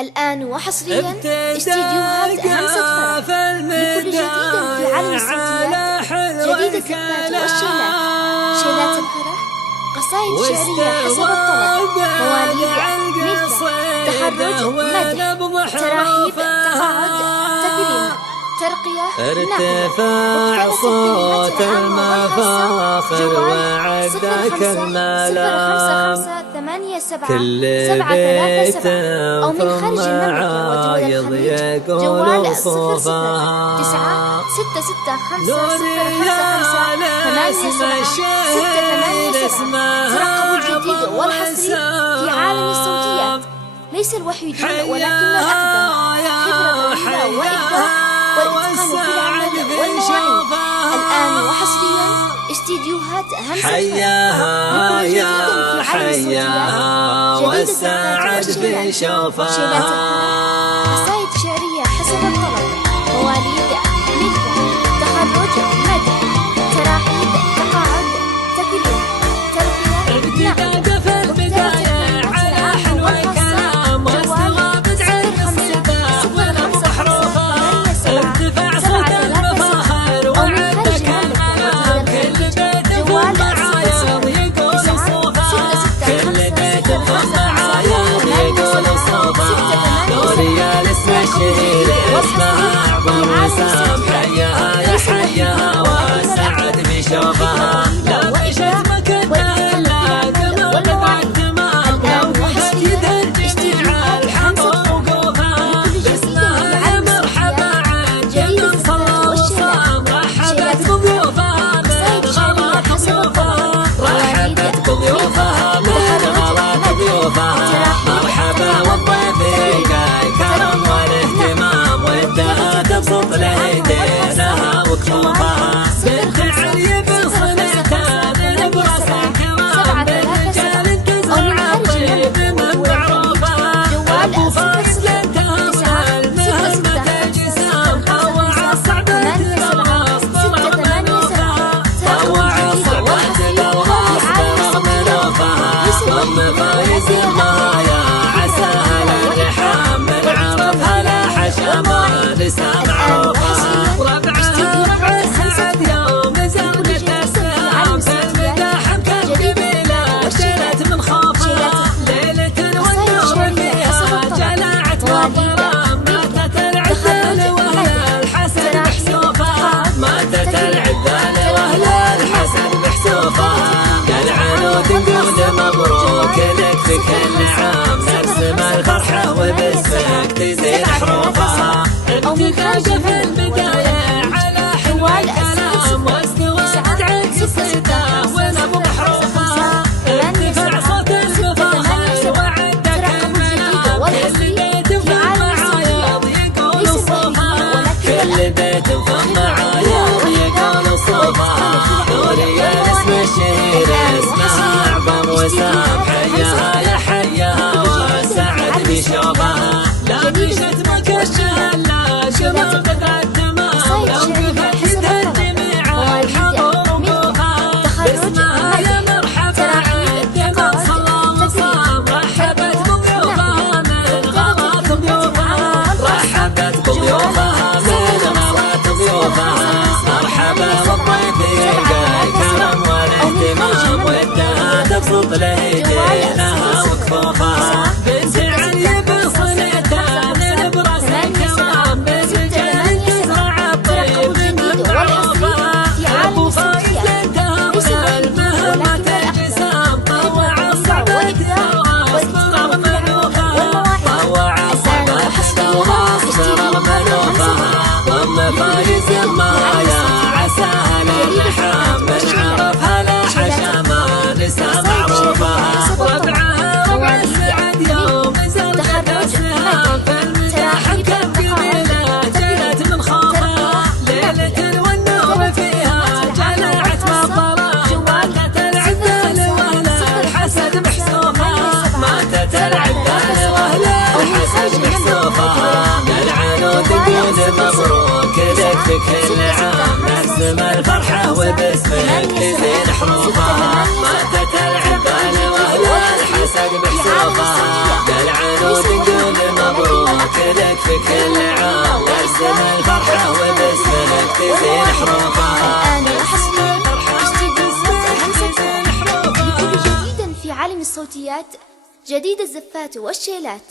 الآن وحصريا استديوهات همسة فرح لكل جديد في عالم الصوتيات، جديد الكتابات والشيلات، شيلات الفرح، قصائد شعرية حسب الطلب، مواليد، ملكة، تخرج، مدح، تراحيب، تقاعد، تكريم، ترقية، ارتفاع صوت المفاخر وعدك الملام، كل بيت ثم عايض يقول صوفها، 9 ترقبوا الجديد والحصري في عالم الصوتيات. ليس الوحي دون ولكن الأقدم، خبرة طويلة وإبداع والإتقان في العمل والمواعيد. الآن وحصريا استديوهات همسة حياها يا حياها والسعد بشوفها، قصائد شعرية حسب الطلب، مواليد، ملكة، تخرج، مدح، تراحيب، تقاعد، تكريم، ترقية، ابتداء في البداية على حلو الكلام واستغابت عين الصدى والمحروفة، ارتفاع صوت المفاخر وعدك الملام، كل بيت ثم عايض يقول صوفها، كل بيت ثم عايض يقول صوفها، دوريا الاسم الشهير اسمها أعظم وسام، حياها يا حياها والسعد بشوفها، لا مشت مكانها لا تمر بالتمام، لو مشت يدرج على الحمر وقوفها، باسمها يا مرحبا عجل صلى وصام، رحبت بضيوفها من غلط ضيوفها، رحبت بضيوفها من غلط ضيوفها، مرحبا والضيف يلقى الكرم والاهتمام، ودها تبسط ليدينها وكفوفها، بنت علي بصنعتها بنبرس الكمام، برجال تزرع الطيب من معروفها، ابو فارس للتهم المهمة الجسام، طوع الصعبة بالغاص ضرب منوفها، طوع الصعبة بالغاص ضرب منوفها، ام فايز المايا عساها للرحام، من عرفها لا حشا لسا معروفها، ربع السعد يوم زونة السلام، في المداح مكذب لا شلت من خوفها، ليلة والنور فيها جلعت والظلام، ماتت العذال واهل الحسن محسوفها، ماتت العذال واهل الحسن محسوفها، يا العنود نقول مبروك لك في كل عام، نرسم الفرحة وباسمك تزيد حروفها، ابتداء في البداية على حلو الكلام واستوعب عين الصدى والابو محروفها، ارتفاع صوت المفاخر وعدك الملام، كل بيت ثم عايض يقول صوفها، كل بيت ثم عايض يقول صوفها، دوريا الاسم الشهير اسمها أعظم وسام، حياها يا حياها والسعد بشوفها، لا مشت مكشها لا شمر قدر التمام، لو قفت الجميع الحضور وقوفها، باسمها يا مرحبا عدنا صلى وصام، رحبت بضيوفها من غلط ضيوفها، رحبت بضيوفها من غلط ضيوفها، مرحبا والضيف يلقى الكرم والاهتمام، ودها تبسط ليدينها وكفوفها، بنت علي بصنعتها نبرس الكمام، برجال تزرع الطيب من معروفها، ابو فايز للدهر المهمة الجسام، طوع الصعبة بالغاص ضرب منوفها، طوع الصعبة بالغاص ضرب منوفها، ام فايز المايا عساها للرحام، من عرفها لا حشا ما نسى معروفها، ربع السعد يوم زونة السهام، في المداح مكذب لا جلت من خوفها، ليلة والنور فيها جلعت والظلام، ماتت العذال واهل الحسد محسوفها، ماتت العذال واهل الحسد محسوفها، يا العنود نقول مبروك لك في كل عام، نرسم الفرحة وباسمك تزيد حروفها، ماتت العذال واهل الحسد محسوفها، يا العنود نقول مبروك لك في كل عام واسم الفرحة وباسمك تزين حروفها. الآن وحسنا اشتدي همسة لكل جديد في عالم الصوتيات، جديد الزفات والشيلات.